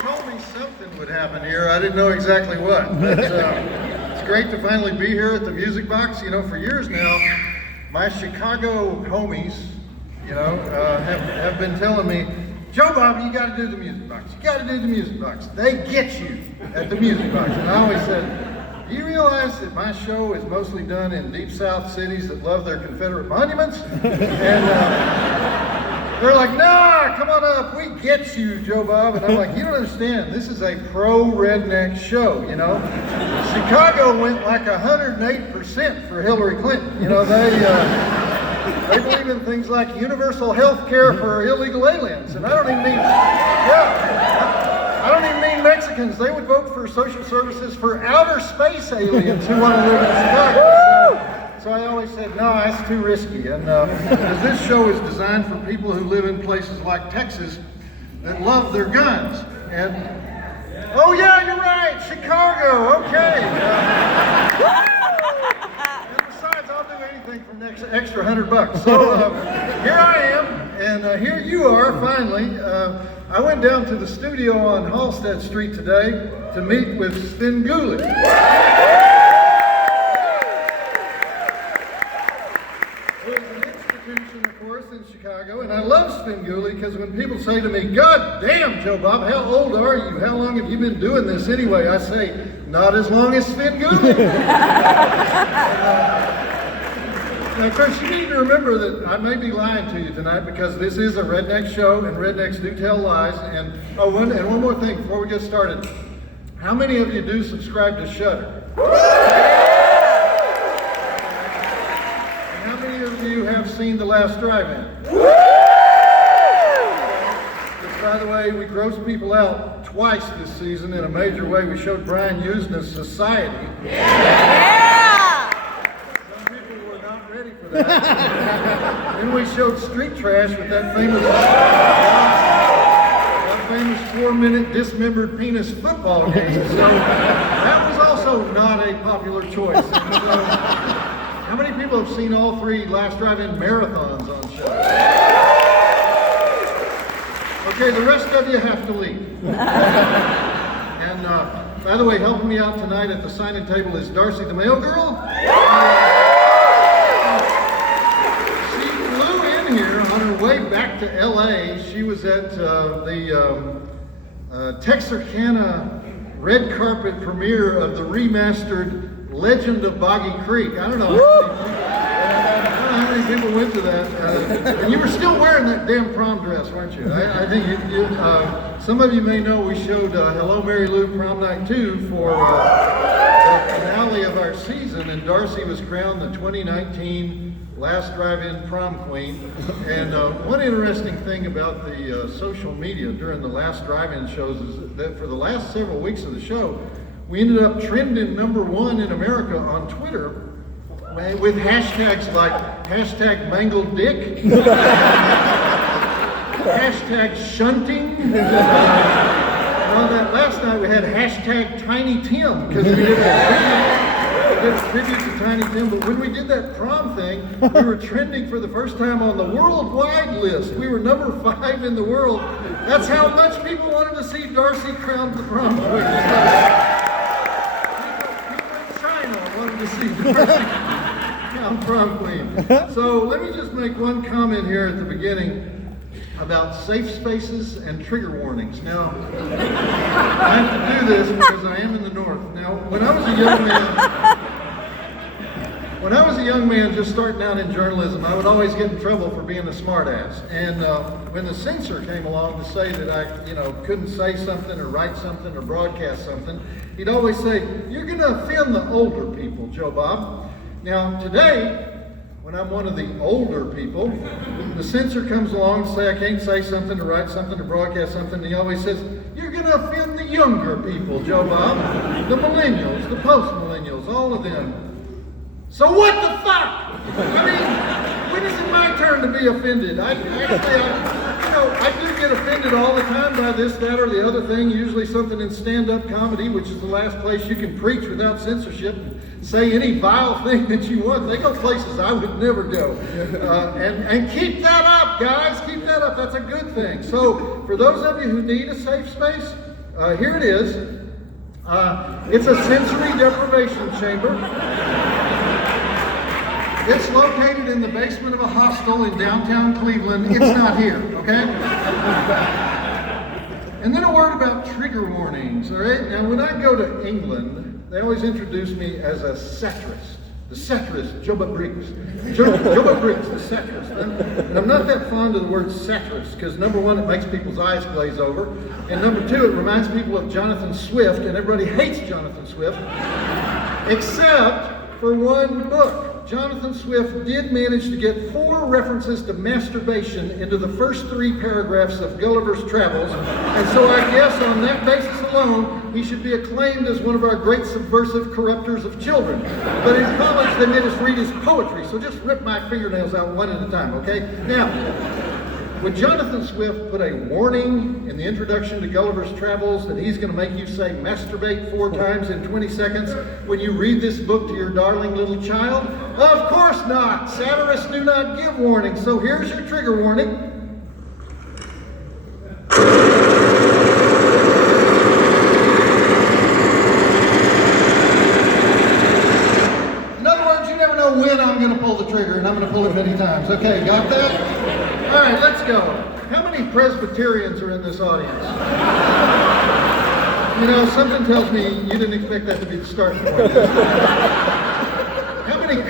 told me something would happen here. I didn't know exactly what. But it's great to finally be here at the Music Box. You know, for years now, my Chicago homies, you know, have been telling me, Joe Bob, you got to do the Music Box. You got to do the Music Box. They get you at the Music Box. And I always said, do you realize that my show is mostly done in deep South cities that love their Confederate monuments? And they're like, nah, come on up, we get you, Joe Bob. And I'm like, you don't understand, this is a pro-redneck show, you know? Chicago went like 108% for Hillary Clinton. You know, they believe in things like universal health care for illegal aliens. And I don't even mean, I don't even mean Mexicans. They would vote for social services for outer space aliens who want to live in Chicago. So I always said, no, that's too risky. And because this show is designed for people who live in places like Texas that love their guns. And, oh yeah, you're right, Chicago, okay. And besides, I'll do anything for an extra $100. So here I am, and here you are, finally. I went down to the studio on Halstead Street today to meet with Svengoolie. In Chicago, and I love Svengoolie because when people say to me, God damn, Joe Bob, how old are you? How long have you been doing this anyway? I say, not as long as Svengoolie. Now, of course, you need to remember that I may be lying to you tonight because this is a redneck show and rednecks do tell lies. And one more thing before we get started. How many of you do subscribe to Shudder? You have seen The Last Drive-In. By the way, we grossed people out twice this season in a major way. We showed Brian Usna's Society. Yeah! Some people were not ready for that. Then we showed Street Trash with that famous 4-minute dismembered penis football game. So that was also not a popular choice. How many people have seen all 3 Last Drive-In marathons on show? Okay, the rest of you have to leave. And by the way, helping me out tonight at the signing table is Darcy the mail girl. She flew in here on her way back to LA. She was at the Texarkana red carpet premiere of the remastered Legend of Boggy Creek. I don't know how many people went to that. And you were still wearing that damn prom dress, weren't you? I think some of you may know we showed Hello Mary Lou Prom Night 2 for the finale of our season, and Darcy was crowned the 2019 Last Drive-In Prom Queen. And one interesting thing about the social media during the Last Drive-In shows is that for the last several weeks of the show, we ended up trending #1 in America on Twitter with hashtags like hashtag mangled dick, hashtag shunting. On that last night we had hashtag Tiny Tim because we did a tribute to Tiny Tim. But when we did that prom thing, we were trending for the first time on the worldwide list. We were #5 in the world. That's how much people wanted to see Darcy crowned the prom queen. To see Darcy crowned prom queen. So let me just make one comment here at the beginning about safe spaces and trigger warnings. Now, I have to do this because I am in the North. Now, when I was a young man just starting out in journalism, I would always get in trouble for being a smartass. And when the censor came along to say that I, couldn't say something or write something or broadcast something, he'd always say, "You're going to offend the older people, Joe Bob." Now today, when I'm one of the older people, the censor comes along and say I can't say something or write something or broadcast something, and he always says, "You're going to offend the younger people, Joe Bob, the millennials, the post-millennials, all of them." So what the fuck? I mean, when is it my turn to be offended? I do get offended all the time by this, that, or the other thing, usually something in stand-up comedy, which is the last place you can preach without censorship and say any vile thing that you want. They go places I would never go. And keep that up, guys. Keep that up. That's a good thing. So for those of you who need a safe space, Here it is. It's a sensory deprivation chamber. It's located in the basement of a hostel in downtown Cleveland. It's not here, okay? And then a word about trigger warnings, all right? Now, when I go to England, they always introduce me as a satirist. The satirist, Bob Briggs. Bob Briggs, the satirist. And I'm not that fond of the word satirist because, number one, it makes people's eyes glaze over. And number two, it reminds people of Jonathan Swift, and everybody hates Jonathan Swift, except for one book. Jonathan Swift did manage to get 4 references to masturbation into the first 3 paragraphs of Gulliver's Travels, and so I guess on that basis alone, he should be acclaimed as one of our great subversive corrupters of children. But in college, they made us read his poetry, so just rip my fingernails out one at a time, okay? Now, would Jonathan Swift put a warning in the introduction to Gulliver's Travels that he's going to make you say masturbate 4 times in 20 seconds when you read this book to your darling little child? Of course not! Satirists do not give warnings, so here's your trigger warning. In other words, you never know when I'm going to pull the trigger, and I'm going to pull it many times. Okay, got that? All right, let's go. How many Presbyterians are in this audience? You know, something tells me you didn't expect that to be the starting point. How many